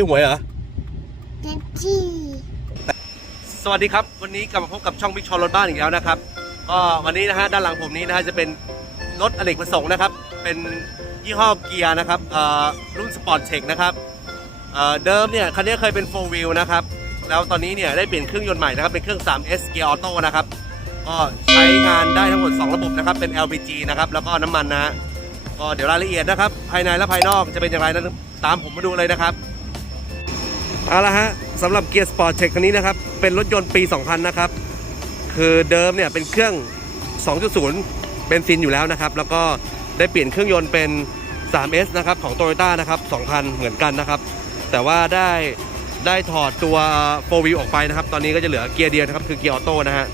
ให้หวยเหรอเจ็ดจี้สวัสดีครับ วันนี้กลับมาพบกับช่องบิ๊กชอรถบ้านอีกแล้วนะครับ ก็วันนี้นะฮะด้านหลังผมนี้นะฮะจะเป็นรถอเนกประสงค์นะครับ เป็นยี่ห้อเกียร์นะครับเอ่อรุ่นสปอร์ตเทคนะครับเอ่อเดิมเนี่ยคันนี้เคยเป็น4 wheel นะครับ แล้วตอนนี้เนี่ยได้เปลี่ยนเครื่องยนต์ใหม่นะครับเป็นเครื่อง 3S Gear Auto นะครับก็ใช้งานได้ทั้งหมด 2 ระบบนะครับ เป็น LPG นะครับ แล้วก็น้ำมันนะฮะก็เดี๋ยวรายละเอียดนะครับ ภายในและภายนอกจะเป็นอย่างไรนั้นตามผมมาดูเลยนะครับ เอาละฮะสำหรับเกียร์สปอร์ตเทคคันนี้นะครับ เป็นรถยนต์ปี 2000 นะครับ คือเดิมเนี่ยเป็นเครื่อง 2.0 เบนซินอยู่แล้วนะครับ แล้วก็ได้เปลี่ยนเครื่องยนต์เป็น 3S นะครับของ Toyota นะครับ2คันเหมือนกันนะครับ แต่ว่าได้ได้ถอดตัว4 wheel ออกไปนะครับ ตอนนี้ก็จะเหลือเกียร์เดียวนะครับ คือเกียร์ออโต้นะฮะ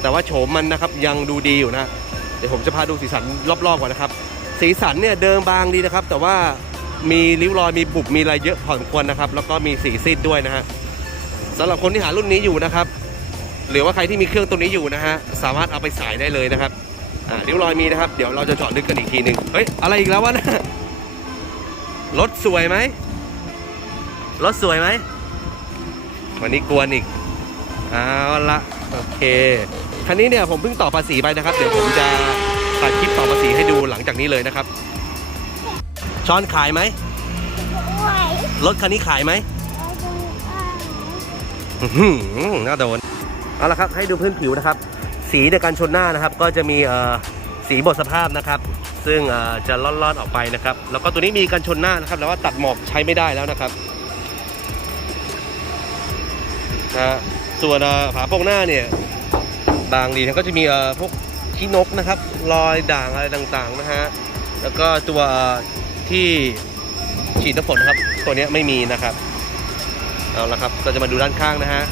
แต่ว่าโฉมมันนะครับยังดูดีอยู่นะ เดี๋ยวผมจะพาดูสีสันรอบๆก่อนนะครับ สีสันเนี่ยเดิมบางดีนะครับ แต่ว่า มีริ้วรอยมีบุบมีอะไรเยอะพอสมควรนะครับ แล้วก็มีสีซีดด้วยนะฮะสำหรับคนที่หารุ่นนี้อยู่นะครับ หรือว่าใครที่มีเครื่องตัวนี้อยู่นะฮะสามารถเอาไปสายได้เลยนะครับอ่าริ้วรอยมีนะครับ เดี๋ยวเราจะเจาะลึกกันอีกทีหนึ่งเฮ้ยอะไรอีกแล้ววะนะรถสวยไหมรถสวยไหมวันนี้กวนอีกเอาละโอเคคันนี้เนี่ยผมเพิ่งต่อภาษีไปนะครับ เดี๋ยวผมจะตัดคลิปต่อภาษีให้ดูหลังจากนี้เลยนะครับ ช้อนขายไหมรถคันนี้ขายไหมเอาดูอ่างอื้อหือน่าโดนเอาละครับให้ดูพื้นผิวนะครับ สีในการชนหน้านะครับ ก็จะมีเอ่อสีบทสภาพนะครับ ซึ่งเอ่อจะล่อนๆออกไปนะครับ แล้วก็ตัวนี้มีการชนหน้านะครับ แล้วว่าตัดหมอกใช้ไม่ได้แล้วนะครับนะฮะส่วนฝาโป่งหน้าเนี่ยบางดีก็จะมีเอ่อพวกขี้นกนะครับ รอยด่างอะไรต่างๆนะฮะแล้วก็ตัว ที่ฉีดน้ำฝนนะครับ ตัวนี้ไม่มีนะครับ เอาละครับก็จะมาดูด้านข้างนะฮะ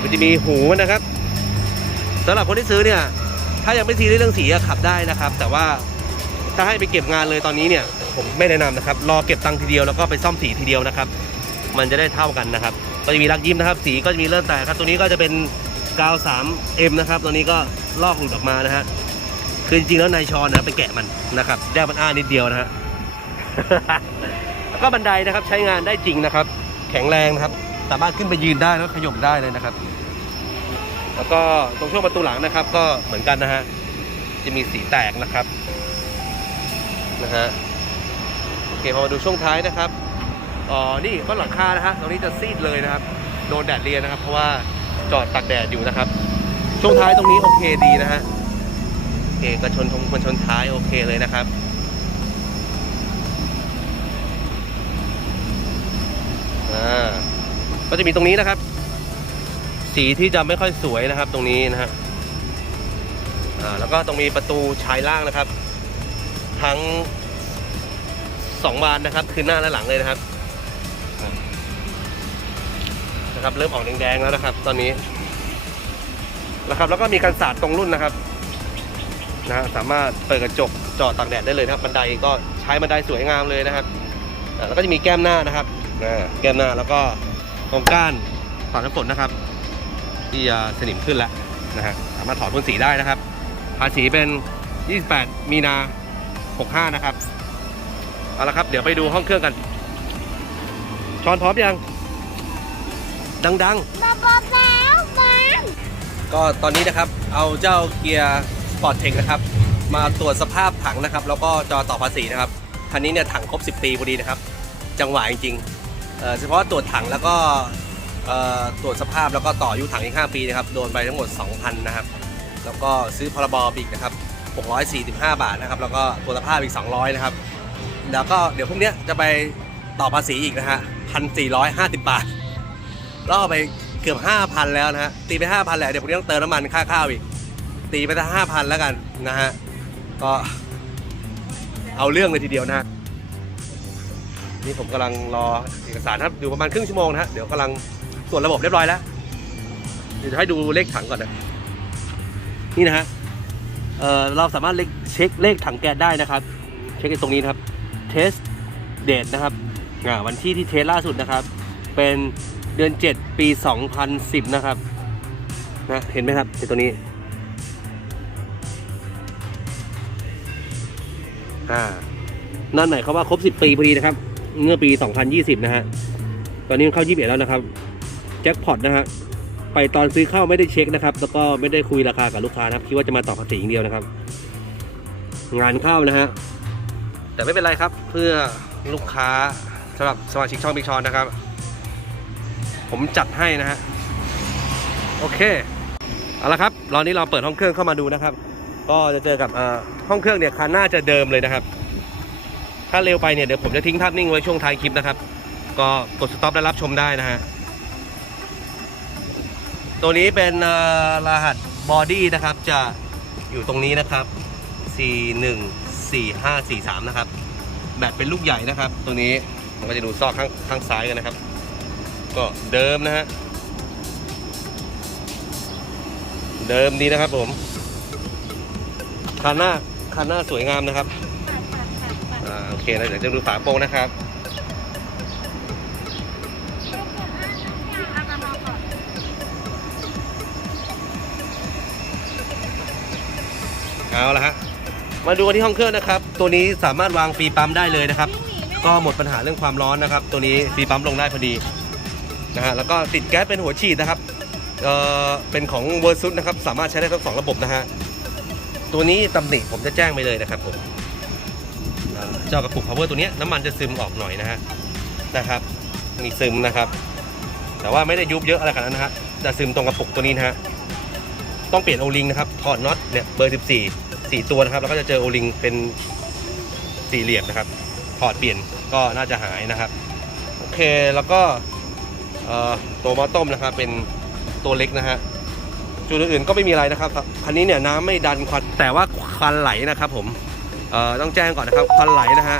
มันจะมีหูมันนะครับสำหรับคนที่ซื้อเนี่ย ถ้ายังไม่ซีเรียสเรื่องสีขับได้นะครับ แต่ว่าถ้าให้ไปเก็บงานเลยตอนนี้เนี่ยผมไม่แนะนำนะครับ รอเก็บตังค์ทีเดียวแล้วก็ไปซ่อมสีทีเดียวนะครับ มันจะได้เท่ากันนะครับ ก็จะมีรักยิ้มนะครับ สีก็จะมีเริ่มแต่ครับ ตัวนี้ก็จะเป็นกาว 3M นะครับ ตัวนี้ก็ลอกหลุดออกมานะฮะ คือจริงๆแล้วนายชอนนะไปแกะมันนะครับแยกมันอ้านิดเดียวนะฮะแล้วก็บันไดนะครับใช้งานได้จริงนะครับ แข็งแรงนะครับ สามารถขึ้นไปยืนได้แล้วขยบได้เลยนะครับ แล้วก็ตรงช่วงประตูหลังนะครับ ก็เหมือนกันนะฮะจะมีสีแตกนะครับนะฮะโอเคพอมาดูช่วงท้ายนะครับอ๋อนี่ก็หลังคานะฮะตรงนี้จะซีดเลยนะครับโดนแดดเรียนนะครับ เพราะว่าจอดตากแดดอยู่นะครับ ช่วงท้ายตรงนี้โอเคดีนะฮะ กระชนทงกระชนท้ายโอเคเลยนะครับอ่าก็จะมีตรงนี้นะครับ สีที่จะไม่ค่อยสวยนะครับ ตรงนี้นะฮะอ่าแล้วก็ตรงมีประตูชายล่างนะครับ ทั้งสองบานนะครับ คือหน้าและหลังเลยนะครับนะครับ เริ่มออกแดงๆแล้วนะครับ ตอนนี้นะครับ แล้วก็มีการสาดตรงรุ่นนะครับ นะฮะสามารถเปิดกระจกจอดตากแดดได้เลยนะครับบันไดก็ใช้บันไดสวยงามเลยนะครับอ่าแล้วก็จะมีแก้มหน้านะครับนะแก้มหน้าแล้วก็ตรงก้านฝาน้ำฝนนะครับ ที่จะสนิมขึ้นแล้วนะฮะสามารถถอดพ่นสีได้นะครับภาษีเป็น 28 มีนา 65 นะครับเอาละครับ เดี๋ยวไปดูห้องเครื่องกันช้อนพร้อมยัง ดังบาบาแล้วบางๆก็ตอนนี้นะครับ เอาเจ้าเกียร์ส ปอร์ตเทคนะครับ มาตรวจสภาพถังนะครับ แล้วก็จอต่อภาษีนะครับ คันนี้เนี่ยถังครบ 10 ปีพอดีนะครับ จังหวะจริงๆเฉพาะตรวจถังแล้วก็ตรวจสภาพแล้วก็ต่ออายุถังอีก 5 ปีนะครับ โดนไปทั้งหมด 2,000 นะครับ แล้วก็ซื้อพรบอีกนะครับ 645 บาทนะครับ แล้วก็ตรวจสภาพอีก 200 นะครับ แล้วก็เดี๋ยวพรุ่งเนี้ยจะไปต่อภาษีอีกนะฮะ1,450 บาทล่อไปเกือบ 5,000 แล้วนะฮะ ตีไป 5,000แหละเดี๋ยวพรุ่งนี้ต้องเติมน้ำมันค่าข้าวอีก ตีไปตั้ง5,000แล้วกันนะฮะ ก็เอาเรื่องเลยทีเดียวนะฮะนี่ผมกำลังรอเอกสารครับอยู่ประมาณครึ่งชั่วโมงนะฮะ เดี๋ยวกำลังตรวจระบบเรียบร้อยแล้ว เดี๋ยวจะให้ดูเลขถังก่อนนะ นี่นะฮะเออเราสามารถเลขเช็คเลขถังแก๊สได้นะครับ เช็คตรงนี้นะครับ เทสเดทนะครับวันที่ที่เทสล่าสุดนะครับ เป็นเดือน 7 ปี 2010 นะครับนะเห็นไหมครับเห็นตัวนี้ อ่านั่นหมายความว่าครบ 10 ปีพอดีนะครับ เมื่อปี 2020 นะฮะ ตอนนี้มันเข้า 21 แล้วนะครับ แจ็คพอตนะฮะ ไปตอนซื้อเข้าไม่ได้เช็คนะครับ แล้วก็ไม่ได้คุยราคากับลูกค้านะครับ คิดว่าจะมาต่อภาษีอย่างเดียวนะครับ งานเข้านะฮะ แต่ไม่เป็นไรครับ เพื่อลูกค้าสำหรับสมาชิกช่องบิ๊กชอนนะครับ ผมจัดให้นะฮะ โอเค เอาละครับ ตอนนี้เราเปิดห้องเครื่องเข้ามาดูนะครับ ก็จะเจอกับห้องเครื่องเนี่ยคันหน้าจะเดิมเลยนะครับ ถ้าเร็วไปเนี่ยเดี๋ยวผมจะทิ้งภาพนิ่งไว้ช่วงท้ายคลิปนะครับ ก็กดสต็อปและรับชมได้นะฮะตัวนี้เป็นรหัสบอดี้นะครับจะอยู่ตรงนี้นะครับ 414543 นะครับ แบบเป็นลูกใหญ่นะครับ ตัวนี้ผมก็จะดูซอกข้างข้างซ้ายกันนะครับ ก็เดิมนะฮะเดิมดีนะครับผม คันหน้าคันหน้าสวยงามนะครับอ่าโอเคนะเดี๋ยวจะดูฝาโปรงนะครับเอาละฮะมาดูกันที่ห้องเครื่องนะครับ ตัวนี้สามารถวางฟรีปั๊มได้เลยนะครับ ก็หมดปัญหาเรื่องความร้อนนะครับ ตัวนี้ฟรีปั๊มลงได้พอดีนะฮะแล้วก็ติดแก๊สเป็นหัวฉีดนะครับเอ่อเป็นของเวอร์ซุนะครับ สามารถใช้ได้ทั้งสองระบบนะฮะ ตัวนี้ตำหนิผมจะแจ้งไปเลยนะครับผมเจ้ากระปุก power ตัวนี้น้ำมันจะซึมออกหน่อยนะฮะนะครับ มีซึมนะครับ แต่ว่าไม่ได้ยุบเยอะอะไรขนาดนั้นนะฮะจะซึมตรงกระปุกตัวนี้นะฮะต้องเปลี่ยนโอลิงนะครับถอดน็อตเนี่ยเบอร์ 14 4 ตัวนะครับ แล้วก็จะเจอโอลิงเป็นสี่เหลี่ยมนะครับถอดเปลี่ยนก็น่าจะหายนะครับโอเคแล้วก็เอ่อตัวมอต้มนะครับเป็นตัวเล็กนะฮะ จุดอื่นๆก็ไม่มีอะไรนะครับคันนี้เนี่ยน้ำไม่ดันควันแต่ว่าควันไหลนะครับผมเอ่อต้องแจ้งก่อนนะครับควันไหลนะฮะ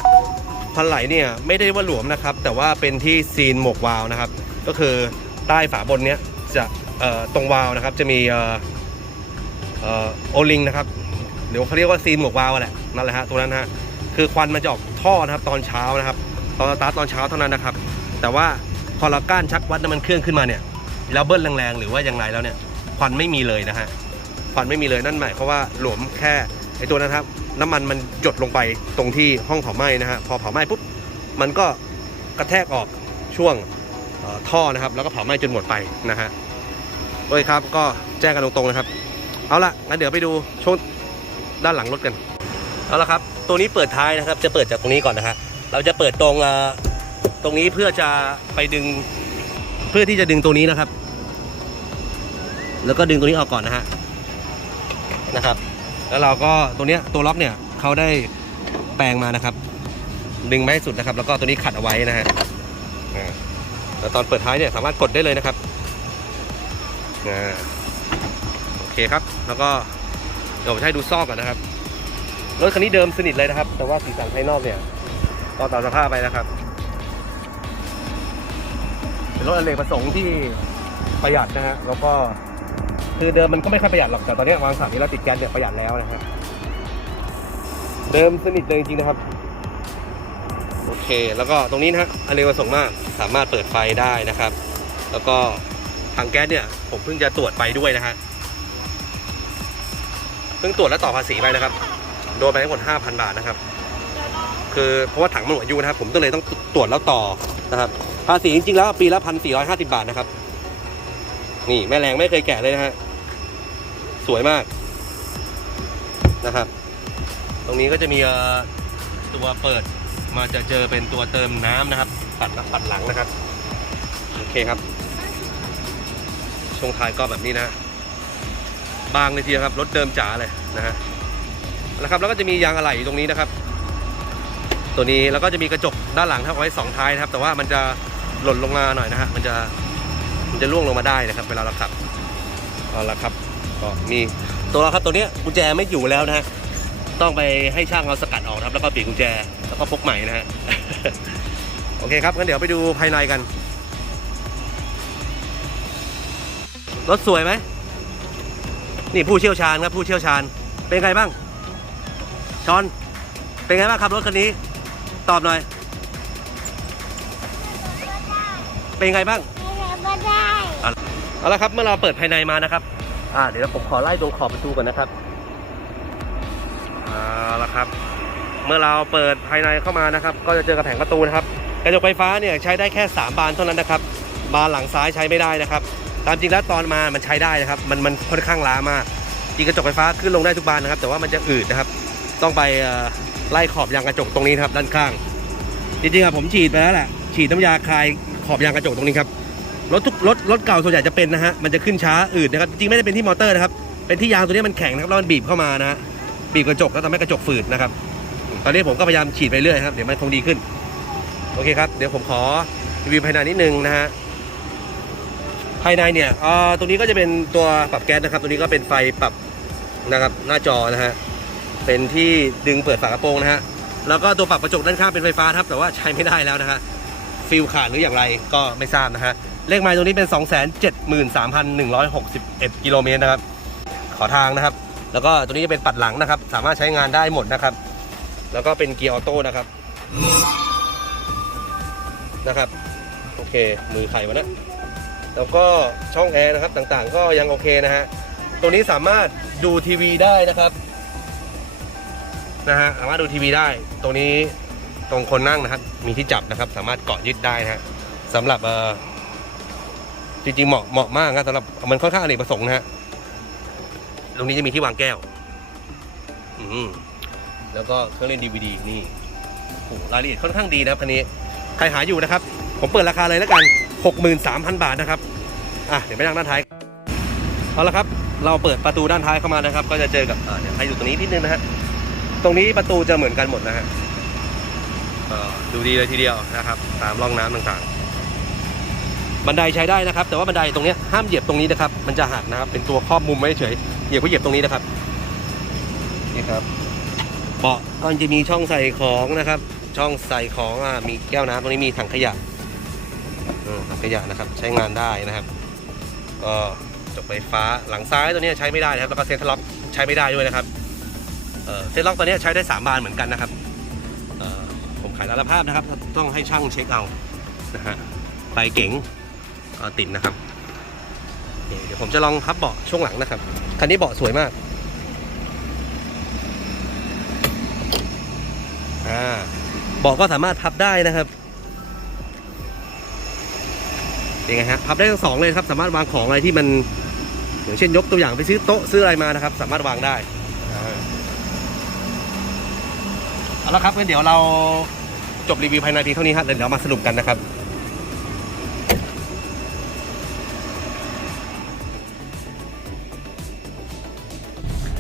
ควันไหลเนี่ยไม่ได้ว่าหลวมนะครับ แต่ว่าเป็นที่ซีนหมวกวาล์วนะครับ ก็คือใต้ฝาบนเนี้ยจะเอ่อตรงวาล์วนะครับจะมีเอ่อเอ่อโอลิงนะครับหรือเขาเรียกว่าซีนหมวกวาล์วแหละนั่นแหละฮะตัวนั้นฮะคือควันมันจะออกท่อนะครับตอนเช้านะครับ ตอนสตาร์ทตอนเช้าเท่านั้นนะครับ แต่ว่าพอเราก้านชักวัดน้ำมันเครื่องขึ้นมาเนี่ยแล้วเบิ้ลแรงๆหรือว่าอย่างไรแล้วเนี่ย ควันไม่มีเลยนะฮะควันไม่มีเลยนั่นหมายความว่าหลวมแค่ไอตัวนั้นครับน้ำมันมันหยดลงไปตรงที่ห้องเผาไหม้นะฮะพอเผาไหม้ปุ๊บมันก็กระแทกออกช่วงท่อนะครับ แล้วก็เผาไหม้จนหมดไปนะฮะโอเคครับก็แจ้งกันตรงๆนะครับ เอาละงั้นเดี๋ยวไปดูช่วงด้านหลังรถกันเอาละครับ ตัวนี้เปิดท้ายนะครับ จะเปิดจากตรงนี้ก่อนนะฮะเราจะเปิดตรงตรงนี้เพื่อจะไปดึง เพื่อที่จะดึงตัวนี้นะครับ แล้วก็ดึงตัวนี้ออกก่อนนะฮะนะครับ แล้วเราก็ตัวเนี้ยตัวล็อกเนี่ยเขาได้แปลงมานะครับ ดึงไม่สุดนะครับ แล้วก็ตัวนี้ขัดเอาไว้นะฮะแล้วตอนเปิดท้ายเนี่ยสามารถกดได้เลยนะครับโอเคครับ แล้วก็เดี๋ยวผมจะให้ดูซอกก่อนนะครับรถคันนี้เดิมสนิทเลยนะครับ แต่ว่าสีสันภายนอกเนี่ยก็ตามสภาพไปนะครับเป็นรถอเนกประสงค์ที่ประหยัดนะฮะแล้วก็ คือเดิมมันก็ไม่ค่อยประหยัดหรอก แต่ตอนนี้วางสามนี้เราติดแก๊สเนี่ยประหยัดแล้วนะฮะเดิมสนิทเลยจริงๆนะครับ โอเค แล้วก็ตรงนี้นะฮะอเนกประสงค์มาก สามารถเปิดไฟได้นะครับ แล้วก็ถังแก๊สเนี่ยผมเพิ่งจะตรวจไปด้วยนะฮะ เพิ่งตรวจแล้วต่อภาษีไปนะครับ โดนไปทั้งหมด5,000 บาทนะครับ คือเพราะว่าถังมันหมดอายุนะครับ ผมก็เลยต้องตรวจแล้วต่อนะครับ ภาษีจริงๆแล้วปีละพันสี่ร้อยห้าสิบาทนะครับ นี่แม่แรงไม่เคยแกะเลยนะฮะ สวยมากนะครับ ตรงนี้ก็จะมีตัวเปิดมาจะเจอเป็นตัวเติมน้ำนะครับ ปัดหลังปัดหลังนะครับ โอเคครับ ช่วงท้ายก็แบบนี้นะ บางเลยทีครับ รถเดิมจ๋าเลยนะฮะแล้วครับแล้วก็จะมียางอะไหล่ตรงนี้นะครับ ตัวนี้แล้วก็จะมีกระจกด้านหลังทับไว้สองท้ายนะครับ แต่ว่ามันจะหล่นลงมาหน่อยนะฮะมันจะ มันจะล่วงลงมาได้นะครับ เวลาเราขับเอาละครับก็มีตัวเราครับตัวนี้กุญแจไม่อยู่แล้วนะฮะต้องไปให้ช่างเอาสกัดออกครับ แล้วก็เปลี่ยนกุญแจแล้วก็พกใหม่นะฮะโอเคครับงั้นเดี๋ยวไปดูภายในกันรถสวยไหมนี่ผู้เชี่ยวชาญครับผู้เชี่ยวชาญเป็นไงบ้างชอน เป็นไงบ้างครับรถคันนี้ ตอบหน่อย เป็นไงบ้าง เอาละครับเมื่อเราเปิดภายในมานะครับ อ่าเดี๋ยวผมขอไล่ตรงขอบประตูก่อนนะครับเอาละครับ เมื่อเราเปิดภายในเข้ามานะครับ ก็จะเจอกับแผงประตูนะครับกระจกไฟฟ้าเนี่ยใช้ได้แค่ 3 บานเท่านั้นนะครับ บานหลังซ้ายใช้ไม่ได้นะครับ ตามจริงแล้วตอนมามันใช้ได้นะครับ มันมันค่อนข้างล้ามากจริงกระจกไฟฟ้าขึ้นลงได้ทุกบานนะครับ แต่ว่ามันจะอืดนะครับ ต้องไปไล่ขอบยางกระจกตรงนี้ครับด้านข้าง จริงๆอะผมฉีดไปแล้วแหละฉีดน้ำยาคลายขอบยางกระจกตรงนี้ครับ รถทุกรถรถเก่าส่วนใหญ่จะเป็นนะฮะมันจะขึ้นช้าอืดนะครับจริงไม่ได้เป็นที่มอเตอร์นะครับเป็นที่ยางตัวนี้มันแข็งนะครับแล้วมันบีบเข้ามานะฮะบีบกระจกแล้วทำให้กระจกฝืดนะครับ ตอนนี้ผมก็พยายามฉีดไปเรื่อยครับเดี๋ยวมันคงดีขึ้นโอเคครับเดี๋ยวผมขอรีวิวภายในนิดนึงนะฮะภายในเนี่ยเอ่อตรงนี้ก็จะเป็นตัวปรับแก๊สนะครับตัวนี้ก็เป็นไฟปรับนะครับหน้าจอนะฮะเป็นที่ดึงเปิดฝากระโปรงนะฮะแล้วก็ตัวปรับกระจกด้านข้างเป็นไฟฟ้าครับแต่ว่าใช้ไม่ได้แล้วนะฮะฟิลขาดหรืออย่างไรก็ไม่ทราบนะฮะ เลขไมล์ตรงนี้เป็น 273,161 กิโลเมตรนะครับ ขอทางนะครับ แล้วก็ตัวนี้จะเป็นปัดหลังนะครับ สามารถใช้งานได้หมดนะครับ แล้วก็เป็นเกียร์ออโต้นะครับ นะครับ โอเค มือใครวะนี่ยแล้วก็ช่องแอร์นะครับต่างๆ ก็ยังโอเคนะฮะ ตัวนี้สามารถดูทีวีได้นะครับ นะฮะ สามารถดูทีวีได้ ตรงนี้ตรงคนนั่งนะครับ มีที่จับนะครับ สามารถเกาะยึดได้นะฮะสำหรับเอ่อ จริงๆ เหมาะเหมาะมากนะสำหรับมันค่อนข้างอเนกประสงค์นะฮะตรงนี้จะมีที่วางแก้ว อืมแล้วก็เครื่องเล่นดีวดีนี่โอ้โหรายละเอียดค่อนข้างดีนะครับคันนี้ ใครหาอยู่นะครับ ผมเปิดราคาเลยแล้วกัน 63,000 บาทนะครับ อะ เดี๋ยวไปนั่งด้านท้าย เอาละครับ เราเปิดประตูด้านท้ายเข้ามานะครับ ก็จะเจอกับเอ่อเดี๋ยวให้ดูตรงนี้นิดนึงนะฮะ ตรงนี้ประตูจะเหมือนกันหมดนะฮะเออดูดีเลยทีเดียวนะครับ ตามร่องน้ำต่างๆ บันไดใช้ได้นะครับ แต่ว่าบันไดตรงนี้ห้ามเหยียบตรงนี้นะครับ มันจะหักนะครับ เป็นตัวครอบมุมไว้เฉยเหยียบก็เหยียบตรงนี้นะครับนี่ครับเบาะก็จะมีช่องใส่ของนะครับ ช่องใส่ของอะมีแก้วน้ำตรงนี้มีถังขยะถังขยะนะครับ ใช้งานได้นะครับก็จกไฟฟ้าหลังซ้ายตัวนี้ใช้ไม่ได้นะครับแล้วก็เซ็นทรัลล็อกใช้ไม่ได้ด้วยนะครับเเซ็นทรัลล็อกตัวนี้ใช้ได้สามบานเหมือนกันนะครับผมขายรับภาพนะครับ ต้องให้ช่างเช็คเอานะฮะไปเก๋ง ก็ติดนะครับเดี๋ยวผมจะลองพับเบาะช่วงหลังนะครับ คันนี้เบาะสวยมาก อ่า เบาะก็สามารถพับได้นะครับ เป็นไงฮะ พับได้ทั้งสองเลยครับ สามารถวางของอะไรที่มัน อย่างเช่นยกตัวอย่างไปซื้อโต๊ะซื้ออะไรมานะครับ สามารถวางได้ เอาละครับงั้นเดี๋ยวเราจบรีวิวภายในเพียงเท่านี้ครับเดี๋ยวเรามาสรุปกันนะครับ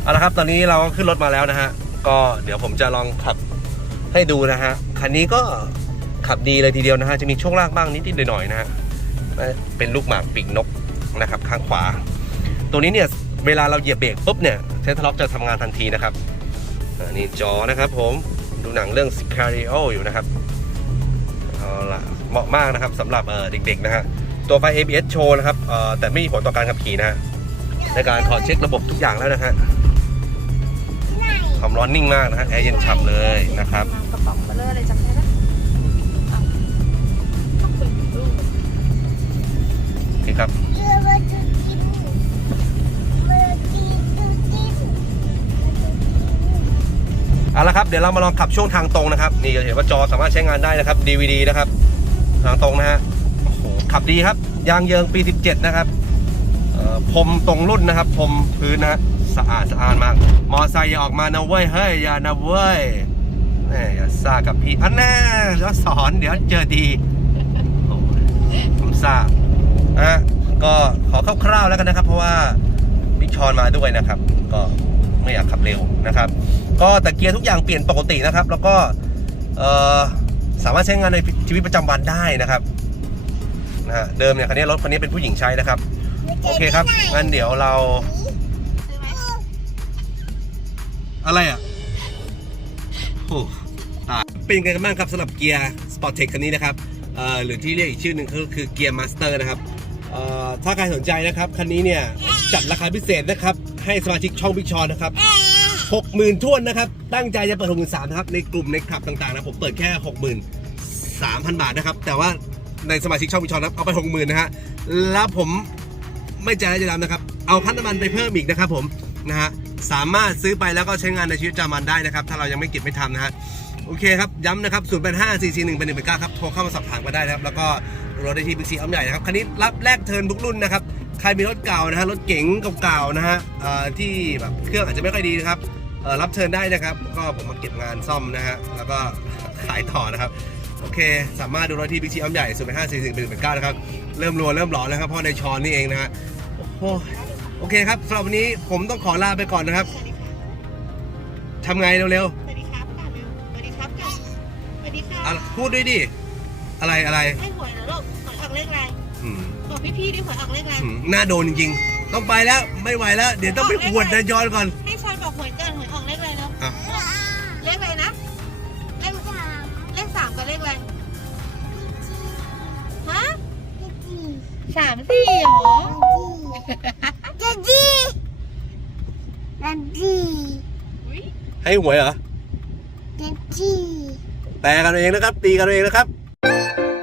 เอาละครับ ตอนนี้เราก็ขึ้นรถมาแล้วนะฮะ ก็เดี๋ยวผมจะลองขับให้ดูนะฮะ คันนี้ก็ขับดีเลยทีเดียวนะฮะ จะมีช่วงล่างบ้างนิดๆหน่อยๆนะฮะ เป็นลูกหมากปีกนกนะครับ ข้างขวา ตัวนี้เนี่ย เวลาเราเหยียบเบรกปุ๊บเนี่ยเซนทรัลล็อกจะทำงานทันทีนะครับนนี้จอนะครับผม ดูหนังเรื่อง Sicario อยู่นะครับ เอาละเหมาะมากนะครับสำหรับเอ่อเด็กๆนะฮะ ตัวไฟ ABS โชว์นะครับเอ่อแต่ไม่มีผลต่อการขับขี่นะฮะในการถอดเช็คระบบทุกอย่างแล้วนะฮะ ความร้อนนิ่งมากนะฮะแอร์เย็นฉ่ำเลยนะครับกระป๋องเบลอเลยจำได้ไหมอ้าวต้องคุยกับลูกโอเคครับเรือมาจุดกินเรือจีนจุดกินเอาละครับเดี๋ยวเรามาลองขับช่วงทางตรงนะครับนี่จะเห็นว่าจอสามารถใช้งานได้นะครับ DVD นะครับทางตรงนะฮะโอ้โหขับดีครับยางเยิงปี 17 นะครับเอ่อพรมตรงรุ่นนะครับพรมพื้นนะฮะ สะอาดสะอาดมาก มอไซค์อย่าออกมานะเว้ยเฮ้ยอย่านะเว้ยแหมอย่าซ่ากับพี่อันแน่แล้วสอนเดี๋ยวเจอดีโอ้ยผมซ่าอะก็ขอคร่าวๆแล้วกันนะครับ เพราะว่าบิ๊กชอนมาด้วยนะครับ ก็ไม่อยากขับเร็วนะครับ ก็แต่เกียร์ทุกอย่างเปลี่ยนปกตินะครับ แล้วก็เอ่อสามารถใช้งานในชีวิตประจำวันได้นะครับนะฮะเดิมเนี่ยคันนี้รถคันนี้เป็นผู้หญิงใช้นะครับ โอเคครับงั้นเดี๋ยวเรา อะไรอะโอ้ตายเป็นไงกันบ้างครับสำหรับเกียร์ Sportec คันนี้นะครับหรือที่เรียกอีกชื่อหนึ่งก็คือเกียร์มาสเตอร์นะครับถ้าใครสนใจนะครับ คันนี้เนี่ย จัดราคาพิเศษนะครับ ให้สมาชิกช่องบิ๊กชอนนะครับหกหมื่นทวนนะครับ ตั้งใจจะเปิดหกหมื่นสามนะครับ ในกลุ่มในคลับต่างๆนะผมเปิดแค่หกหมื่นสามพันบาทนะครับ แต่ว่าในสมาชิกช่องพิกชอนนะครับเอาไปหกหมื่นนะฮะแล้วผมไม่ใจร้ายใจดำนะครับ เอาพันน้ำมันไปเพิ่มอีกนะครับผมนะฮะ สามารถซื้อไปแล้วก็ใช้งานในชีวิตประจำวันได้นะครับ ถ้าเรายังไม่เก็บไม่ทำนะฮะโอเคครับ ย้ำนะครับ0 8 5 4 4 1 1 8 9ครับ โทรเข้ามาสอบถามกันได้นะครับ แล้วก็รถได้ที่บิ๊กซีอ้อมใหญ่นะครับ คันนี้รับแลกเทิร์นทุกรุ่นนะครับ ใครมีรถเก่านะฮะ รถเก๋งเก่าๆนะฮะเอ่อที่แบบเครื่องอาจจะไม่ค่อยดีนะครับเอ่อรับเทิร์นได้นะครับ ก็ผมมาเก็บงานซ่อมนะฮะ แล้วก็ขายต่อนะครับ โอเค สามารถดูรถที่บิ๊กซีอ้อมใหญ่0 8 5 4 4 1 1 9นะครับ เริ่มรัวเริ่มหลอนแล้วครับ เพราะในชอนนี่เองนะฮะ โอ้โห โอเคครับสำหรับวันนี้ผมต้องขอลาไปก่อนนะครับสวัสดีครับทำไงเร็วสวัสดีครับก่อนเร็วสวัสดีครับก่อนสวัสดีครัๆอะบพูดด้วยดิอะไรอะไรให้หวยเหรอลูกหวยออกเลขอะไรอืมบอกพี่ๆดิหวยออกเลขอะไร อืมน่าโดนจริงๆ ต้องไปแล้วไม่ไหวแล้ว เดี๋ยวต้องไปขวดนายอนก่อนให้ชอนบอกหวยก่อนหวยออกเลขอะไรเนาะอะเลขอะไรนะ เลขสามเลขสามกับเลขอะไร ฮะจีสามสี่เหรอจีจี จีจีอุ๊ยให้หวยเหรอจีจีแปลกันเอาเองนะครับ ตีกันเอาเองนะครับ